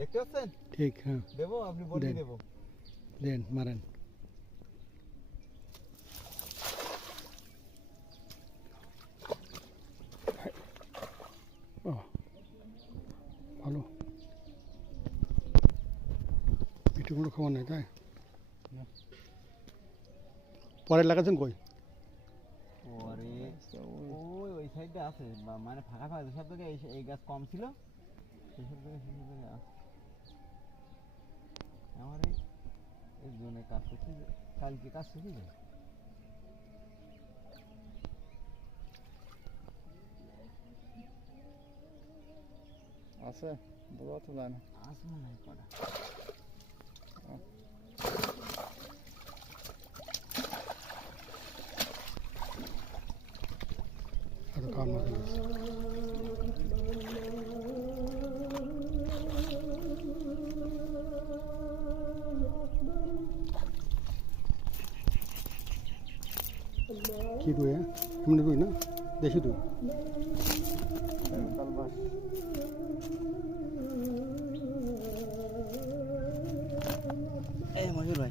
দেখতে পাচ্ছেন? ঠিক, হ্যাঁ। দেবো, আপনি বডি দেবো। দেন, মারেন। ভালো। একটু কোনো খবর নেই, তাই? পরে লাগাচ্ছেন কই? পরে ওই সাইডে আছে, মানে ফাঁকা ফাঁকা যেসব জায়গায় এই গাছ কম ছিল সেসব জায়গায় আছে। আমার এই জোনে কাজ করছি, কালকে কাজ করছি তো। আছে, বোঝা তো যায় না। আজ মনে হয় কটা। খাওয়ার মাছ কি রুই? এমনি রুই না, দেশি রুই। এই মজুর ভাই,